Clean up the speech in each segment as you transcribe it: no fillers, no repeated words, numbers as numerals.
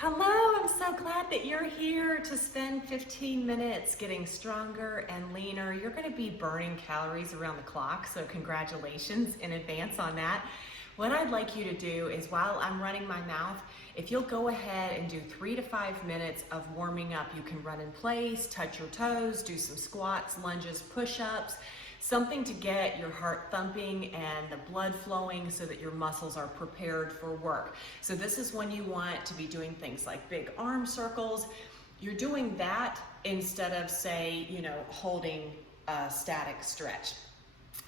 Hello, I'm so glad that you're here to spend 15 minutes getting stronger and leaner. You're going to be burning calories around the clock, so congratulations in advance on that. What I'd like you to do is while I'm running my mouth, if you'll go ahead and do 3 to 5 minutes of warming up. You can run in place, touch your toes, do some squats, lunges, push-ups, something to get your heart thumping and the blood flowing so that your muscles are prepared for work. So this is when you want to be doing things like big arm circles. You're doing that instead of, say, holding a static stretch.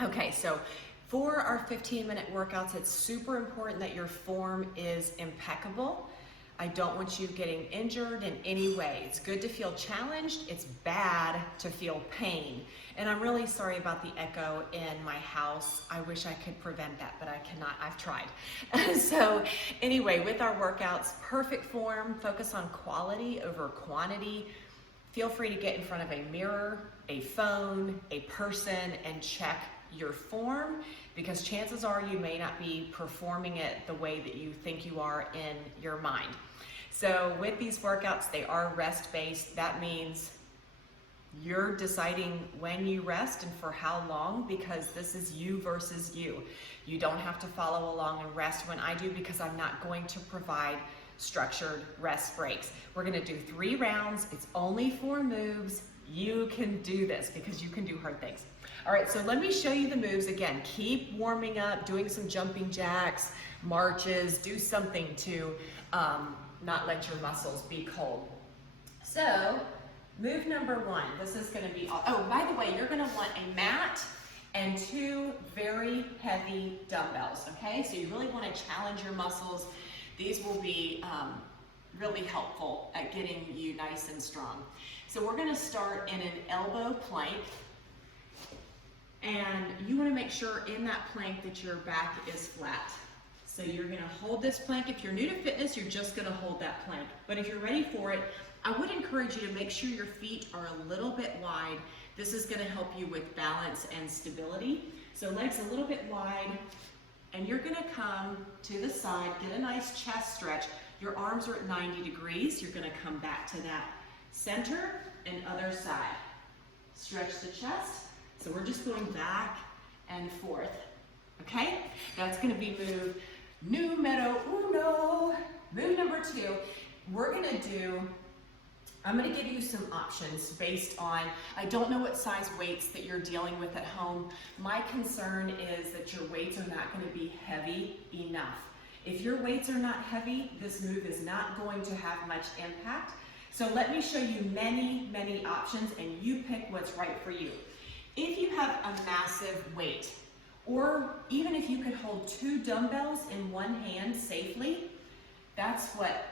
Okay, so for our 15-minute workouts, it's super important that your form is impeccable. I don't want you getting injured in any way. It's good to feel challenged. It's bad to feel pain. And I'm really sorry about the echo in my house. I wish I could prevent that, but I cannot. I've tried. So anyway, with our workouts, perfect form, focus on quality over quantity. Feel free to get in front of a mirror, a phone, a person, and check your form, because chances are you may not be performing it the way that you think you are in your mind. So with these workouts, they are rest-based. That means you're deciding when you rest and for how long, because this is you versus you. You don't have to follow along and rest when I do, because I'm not going to provide structured rest breaks. We're gonna do 3 rounds. It's only 4 moves. You can do this because you can do hard things. All right, so let me show you the moves again. Keep warming up, doing some jumping jacks, marches, do something to not let your muscles be cold. So move number 1, this is gonna be, oh, by the way, you're gonna want a mat and 2 very heavy dumbbells, okay? So you really wanna challenge your muscles. These will be really helpful at getting you nice and strong. So we're gonna start in an elbow plank. And you want to make sure in that plank that your back is flat. So you're going to hold this plank. If you're new to fitness, you're just going to hold that plank. But if you're ready for it, I would encourage you to make sure your feet are a little bit wide. This is going to help you with balance and stability. So legs a little bit wide, and you're going to come to the side, get a nice chest stretch. Your arms are at 90 degrees. You're going to come back to that center and other side. Stretch the chest. So we're just going back and forth, okay? That's gonna be move numero uno. Move number 2, I'm gonna give you some options based on, I don't know what size weights that you're dealing with at home. My concern is that your weights are not gonna be heavy enough. If your weights are not heavy, this move is not going to have much impact. So let me show you many, many options, and you pick what's right for you. If you have a massive weight, or even if you could hold 2 dumbbells in one hand safely, that's what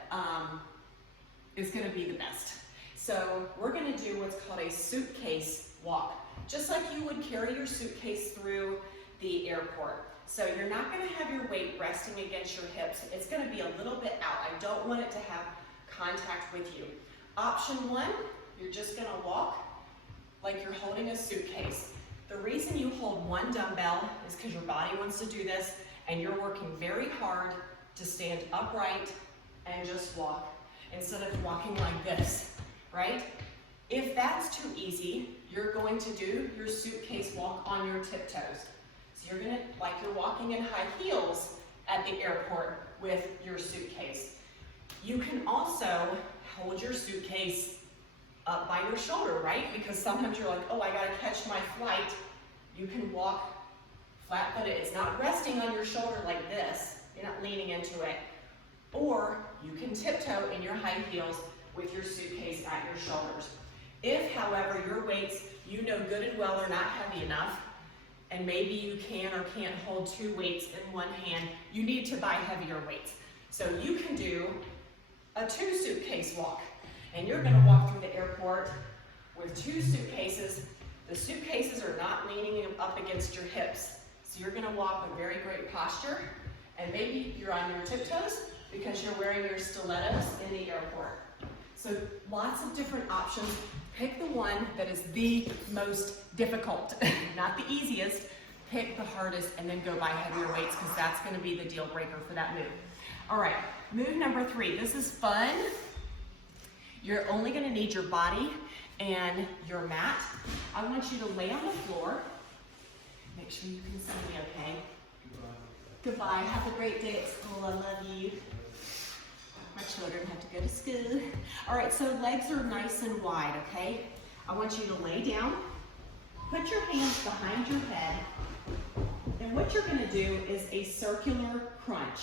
is gonna be the best. So we're gonna do what's called a suitcase walk, just like you would carry your suitcase through the airport. So you're not gonna have your weight resting against your hips. It's gonna be a little bit out. I don't want it to have contact with you. Option 1, you're just gonna walk like you're holding a suitcase. The reason you hold 1 dumbbell is because your body wants to do this, and you're working very hard to stand upright and just walk instead of walking like this, right? If that's too easy, you're going to do your suitcase walk on your tiptoes. So you're gonna, like you're walking in high heels at the airport with your suitcase. You can also hold your suitcase up by your shoulder, right? Because sometimes you're like, oh, I gotta catch my flight. You can walk flat-footed. It's not resting on your shoulder like this. You're not leaning into it. Or you can tiptoe in your high heels with your suitcase at your shoulders. If, however, your weights, you know good and well are not heavy enough, and maybe you can or can't hold 2 weights in one hand, you need to buy heavier weights. So you can do a 2 suitcase walk. And you're gonna walk through the airport with 2 suitcases. The suitcases are not leaning up against your hips. So you're gonna walk with very great posture, and maybe you're on your tiptoes because you're wearing your stilettos in the airport. So lots of different options. Pick the one that is the most difficult, not the easiest. Pick the hardest and then go buy heavier weights, because that's gonna be the deal breaker for that move. All right, move number 3. This is fun. You're only gonna need your body and your mat. I want you to lay on the floor. Make sure you can see me okay. Goodbye. Have a great day at school. I love you. My children have to go to school. All right, so legs are nice and wide, okay? I want you to lay down. Put your hands behind your head. And what you're gonna do is a circular crunch.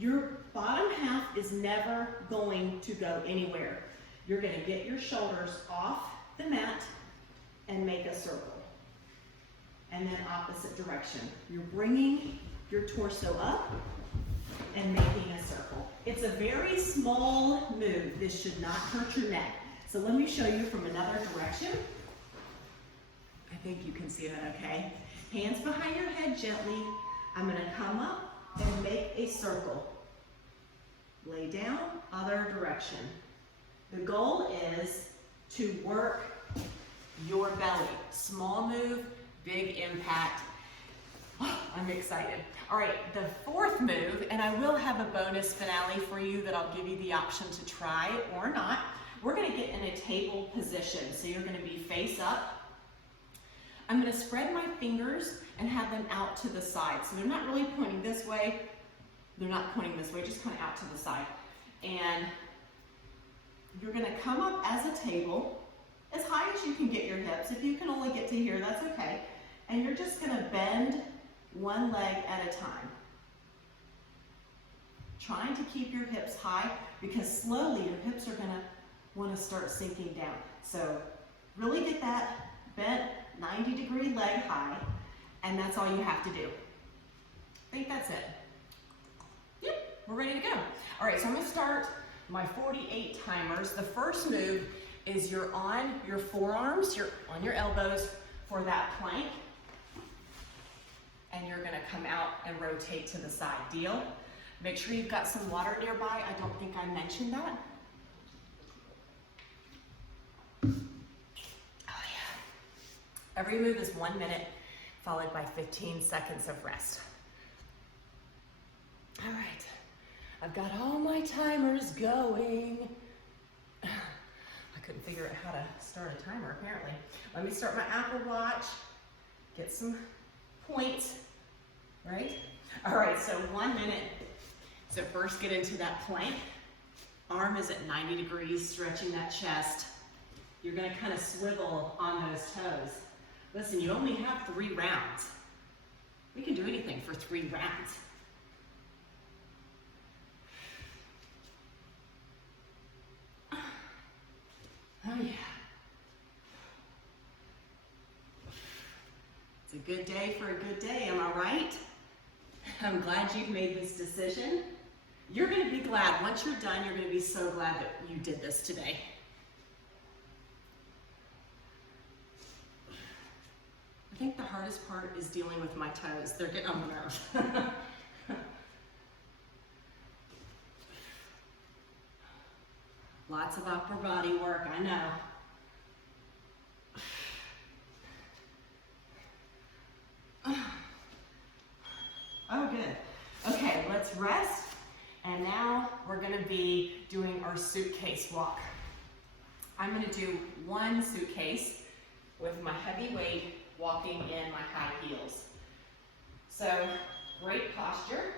Your bottom half is never going to go anywhere. You're gonna get your shoulders off the mat and make a circle. And then opposite direction. You're bringing your torso up and making a circle. It's a very small move. This should not hurt your neck. So let me show you from another direction. I think you can see that okay. Hands behind your head gently. I'm gonna come up and make a circle. Lay down, other direction. The goal is to work your belly. Small move, big impact. Oh, I'm excited. All right, the 4th move, and I will have a bonus finale for you that I'll give you the option to try or not. We're gonna get in a table position. So you're gonna be face up. I'm gonna spread my fingers and have them out to the side. So they're not really pointing this way. They're not pointing this way, just kind of out to the side. And you're gonna come up as a table, as high as you can get your hips. If you can only get to here, that's okay. And you're just gonna bend one leg at a time. Trying to keep your hips high because slowly your hips are gonna wanna start sinking down. So really get that bent 90-degree leg high, and that's all you have to do. I think that's it. Yep, we're ready to go. All right, so I'm gonna start my 48 timers. The first move is you're on your forearms, you're on your elbows for that plank, and you're gonna come out and rotate to the side. Deal? Make sure you've got some water nearby. I don't think I mentioned that. Oh yeah. Every move is 1 minute, followed by 15 seconds of rest. All right, I've got all my timers going. I couldn't figure out how to start a timer apparently. Let me start my Apple Watch, get some points, right? All right, so 1 minute. So first get into that plank. Arm is at 90 degrees, stretching that chest. You're gonna kind of swivel on those toes. Listen, you only have 3 rounds. We can do anything for 3 rounds. Oh yeah. It's a good day for a good day, am I right? I'm glad you've made this decision. You're gonna be glad. Once you're done, you're gonna be so glad that you did this today. I think the hardest part is dealing with my toes. They're getting on my nerves. Lots of upper body work, I know. Oh, good. Okay, let's rest. And now we're gonna be doing our suitcase walk. I'm gonna do 1 suitcase with my heavy weight walking in my high heels. So, great posture.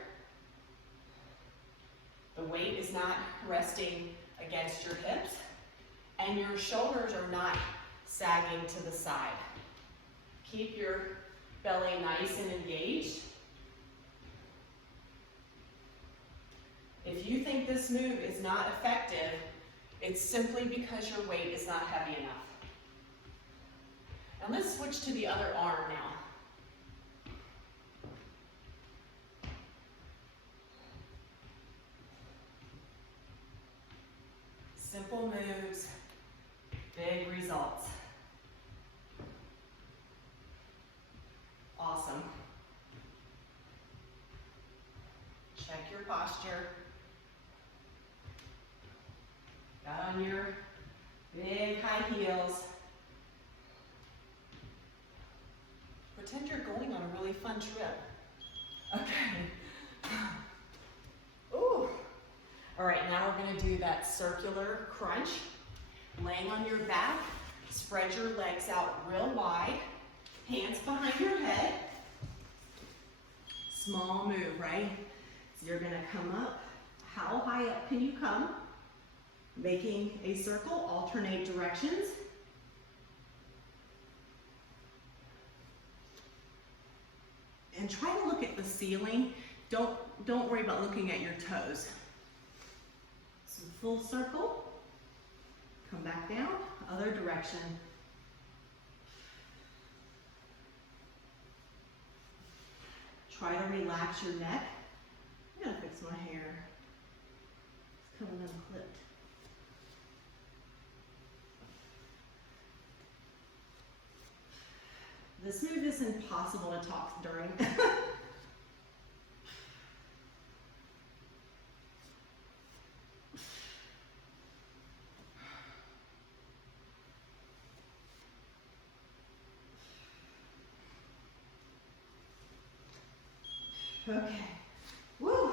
The weight is not resting against your hips, and your shoulders are not sagging to the side. Keep your belly nice and engaged. If you think this move is not effective, it's simply because your weight is not heavy enough. And let's switch to the other arm now. Simple moves, big results. Awesome. Check your posture. Got on your big high heels. Pretend you're going on a really fun trip. Okay. Ooh. now we're gonna do that circular crunch. Laying on your back, spread your legs out real wide, hands behind your head. Small move, right? So you're gonna come up. How high up can you come? Making a circle, alternate directions. And try to look at the ceiling. Don't worry about looking at your toes. So full circle. Come back down, other direction. Try to relax your neck. I'm gonna fix my hair. It's coming unclipped. This move is impossible to talk during. Okay, woo.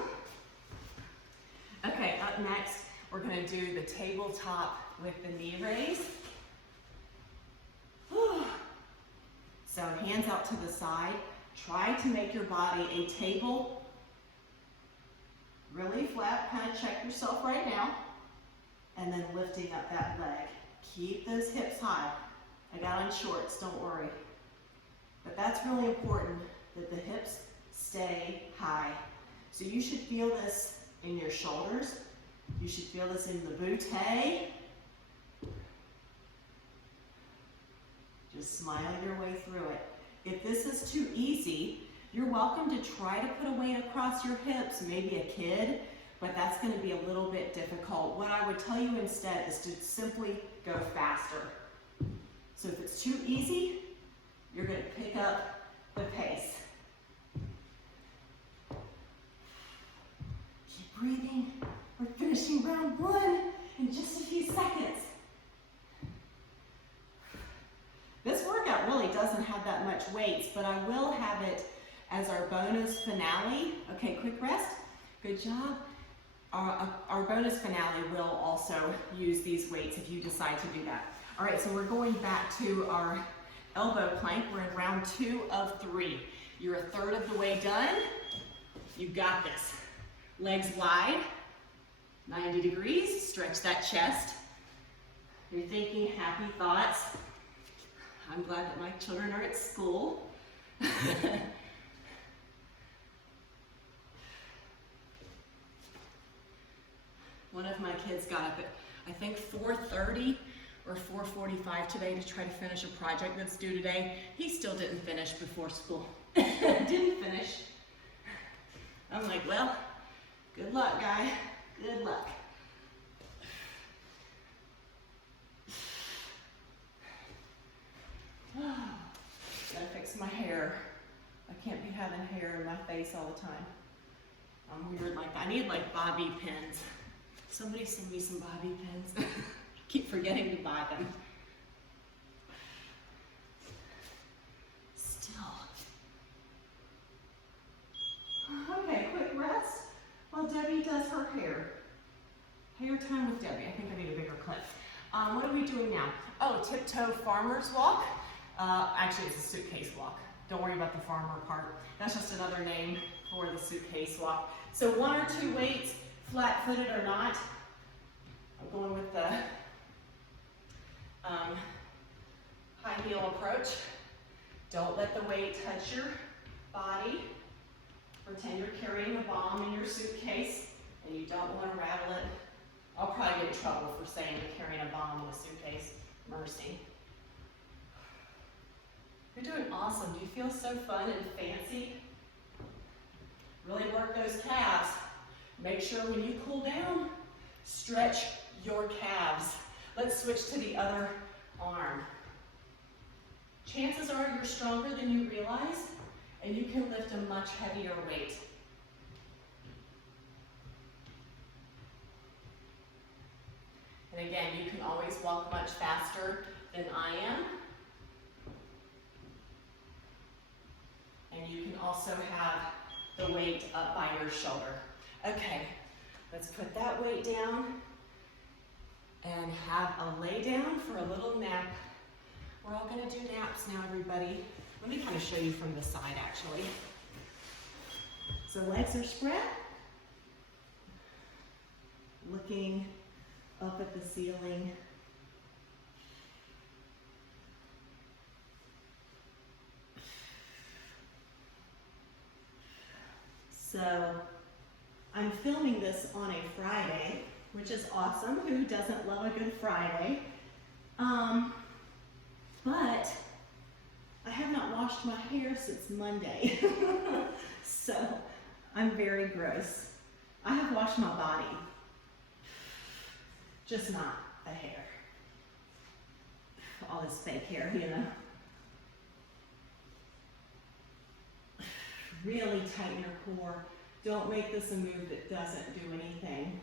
Okay, up next, we're gonna do the tabletop with the knee raise. Whew. So hands out to the side. Try to make your body a table. Really flat, kind of check yourself right now. And then lifting up that leg. Keep those hips high. I got on shorts, don't worry. But that's really important, that the hips stay high. So you should feel this in your shoulders. You should feel this in the bootay. Just smile your way through it. If this is too easy, you're welcome to try to put a weight across your hips, maybe a kid, but that's going to be a little bit difficult. What I would tell you instead is to simply go faster. So if it's too easy, you're going to pick up the pace. Keep breathing. We're finishing round one in just a few seconds. This workout really doesn't have that much weights, but I will have it as our bonus finale. Okay, quick rest. Good job. Our bonus finale will also use these weights if you decide to do that. All right, so we're going back to our elbow plank. We're in round 2 of 3. You're a third of the way done. You got this. Legs wide, 90 degrees. Stretch that chest. You're thinking happy thoughts. I'm glad that my children are at school. One of my kids got up at, I think, 4:30 or 4:45 today to try to finish a project that's due today. He still didn't finish before school. Didn't finish. I'm like, well, good luck, guy. Good luck. Gotta fix my hair. I can't be having hair in my face all the time. I'm weird like that. I need like bobby pins. Somebody send me some bobby pins. Keep forgetting to buy them. Still. Okay, quick rest while Debbie does her hair. Hair time with Debbie. I think I need a bigger clip. What are we doing now? Oh, tiptoe farmer's walk. Actually, it's a suitcase walk. Don't worry about the farmer part. That's just another name for the suitcase walk. So 1 or 2 weights, flat-footed or not. I'm going with the high heel approach. Don't let the weight touch your body. Pretend you're carrying a bomb in your suitcase and you don't want to rattle it. I'll probably get in trouble for saying you're carrying a bomb in a suitcase. Mercy. You're doing awesome. Do you feel so fun and fancy? Really work those calves. Make sure when you cool down, stretch your calves. Let's switch to the other arm. Chances are you're stronger than you realize, and you can lift a much heavier weight. And again, you can always walk much faster than I am. And you can also have the weight up by your shoulder. Okay, Let's put that weight down and have a lay down for a little nap. We're all gonna do naps now, everybody. Let me kind of show you from the side, actually. So legs are spread, looking up at the ceiling. So I'm filming this on a Friday, which is awesome. Who doesn't love a good Friday? But I have not washed my hair since Monday. So I'm very gross. I have washed my body, just not the hair. All this fake hair, you know. Really tighten your core. Don't make this a move that doesn't do anything.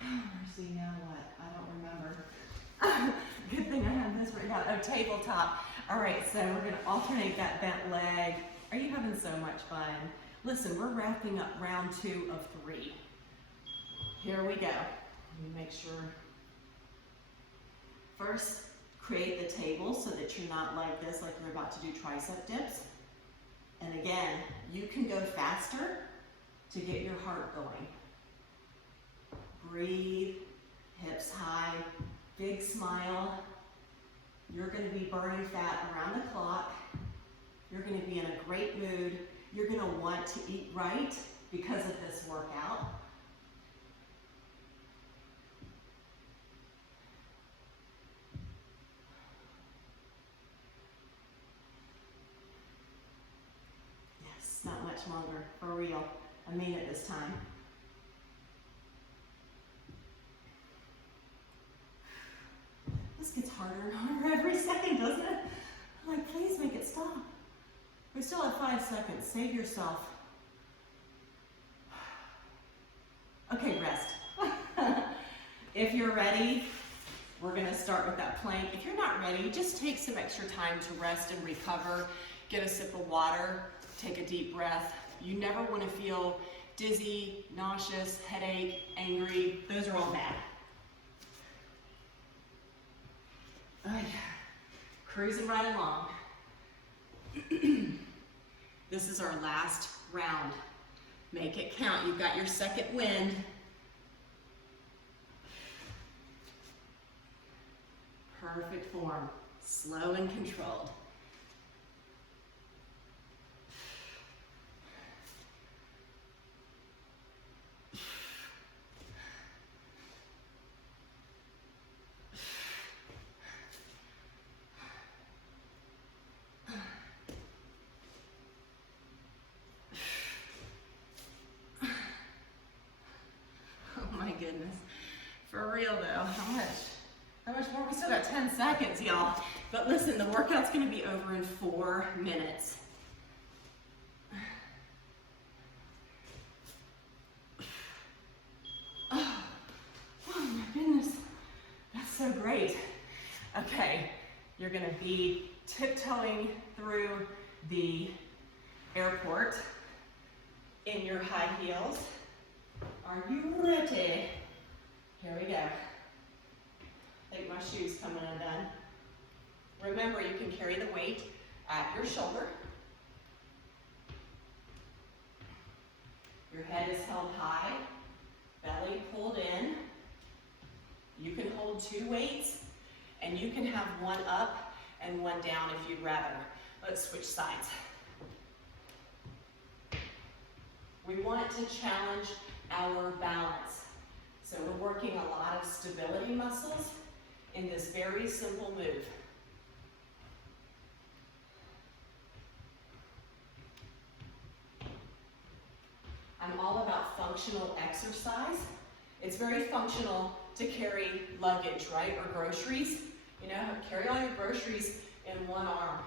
Mercy, now what? I don't remember. Good thing I have this right now. Oh, tabletop. All right, so we're gonna alternate that bent leg. Are you having so much fun? Listen, we're wrapping up round 2 of 3. Here we go. Let me make sure. First, create the table so that you're not like this, like you're about to do tricep dips. And again, you can go faster to get your heart going. Breathe, hips high, big smile. You're gonna be burning fat around the clock. You're gonna be in a great mood. You're gonna want to eat right because of this workout. Yes, not much longer, for real. I mean it this time. This gets harder and harder every second, doesn't it? I'm like, please make it stop. We still have 5 seconds. Save yourself. Okay, rest. If you're ready, we're gonna start with that plank. If you're not ready, just take some extra time to rest and recover. Get a sip of water, take a deep breath. You never wanna feel dizzy, nauseous, headache, angry. Those are all bad. Oh yeah, cruising right along. This is our last round. Make it count. You've got your second wind. Perfect form. Slow and controlled. Goodness. For real though, how much more? We still got 10 seconds, y'all. But listen, the workout's gonna be over in 4 minutes. Oh my goodness, that's so great. Okay, you're gonna be tiptoeing through the airport in your high heels. Are you ready? Here we go. I think my shoe's coming undone. Remember, you can carry the weight at your shoulder. Your head is held high, belly pulled in. You can hold 2 weights, and you can have one up and one down if you'd rather. Let's switch sides. We want to challenge our balance. So we're working a lot of stability muscles in this very simple move. I'm all about functional exercise. It's very functional to carry luggage, right, or groceries. You know, carry all your groceries in one arm.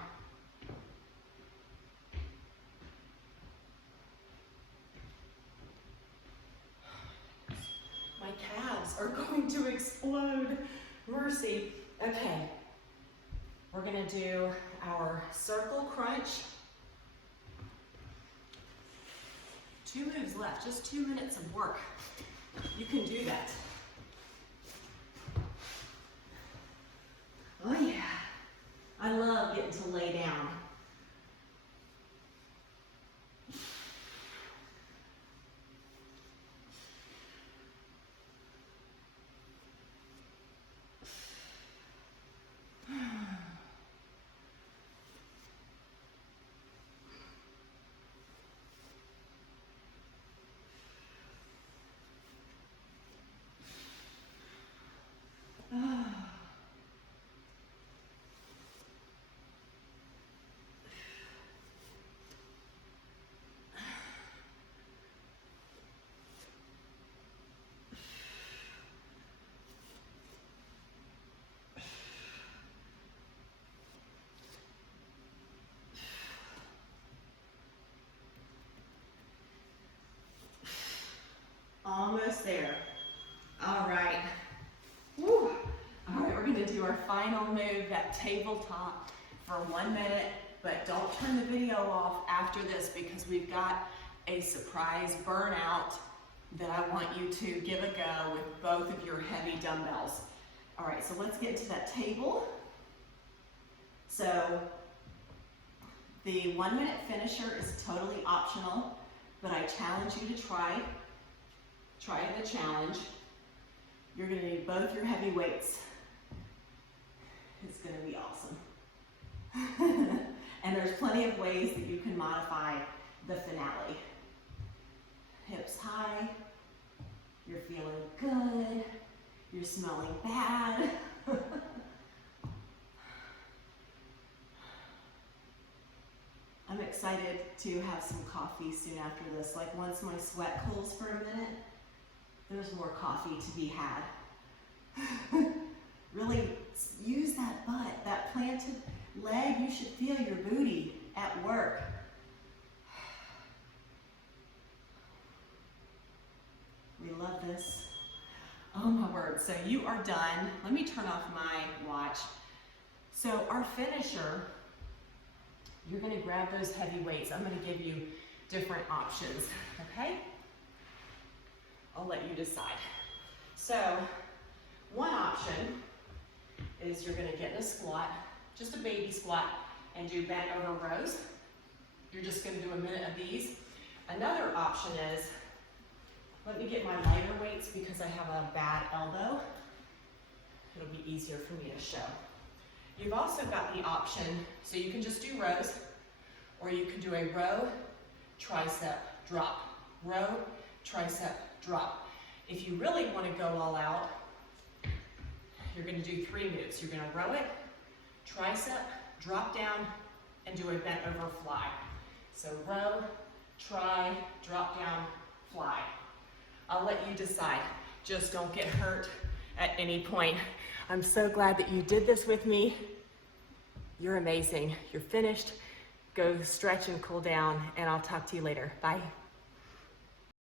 My calves are going to explode. Mercy. Okay, we're gonna do our circle crunch. 2 moves left, just 2 minutes of work. You can do that. Oh yeah, I love getting to lay down. Almost there. All right. Woo. All right, we're gonna do our final move, that tabletop, for 1 minute, but don't turn the video off after this because we've got a surprise burnout that I want you to give a go with both of your heavy dumbbells. All right, so let's get to that table. So the 1 minute finisher is totally optional, but I challenge you to try the challenge. You're gonna need both your heavy weights. It's gonna be awesome. And there's plenty of ways that you can modify the finale. Hips high, you're feeling good, you're smelling bad. I'm excited to have some coffee soon after this. Like once my sweat cools for a minute, there's more coffee to be had. Really use that butt, that planted leg. You should feel your booty at work. We love this. Oh my word, so you are done. Let me turn off my watch. So our finisher, you're gonna grab those heavy weights. I'm gonna give you different options, okay? I'll let you decide. So one option is you're gonna get in a squat, just a baby squat, and do bent over rows. You're just gonna do a minute of these. Another option is, let me get my lighter weights because I have a bad elbow. It'll be easier for me to show. You've also got the option, so you can just do rows, or you can do a row, tricep, drop, row, tricep, drop. If you really want to go all out, you're going to do 3 moves. You're going to row it, tricep, drop down, and do a bent over fly. So row, try, drop down, fly. I'll let you decide. Just don't get hurt at any point. I'm so glad that you did this with me. You're amazing. You're finished. Go stretch and cool down, and I'll talk to you later. Bye.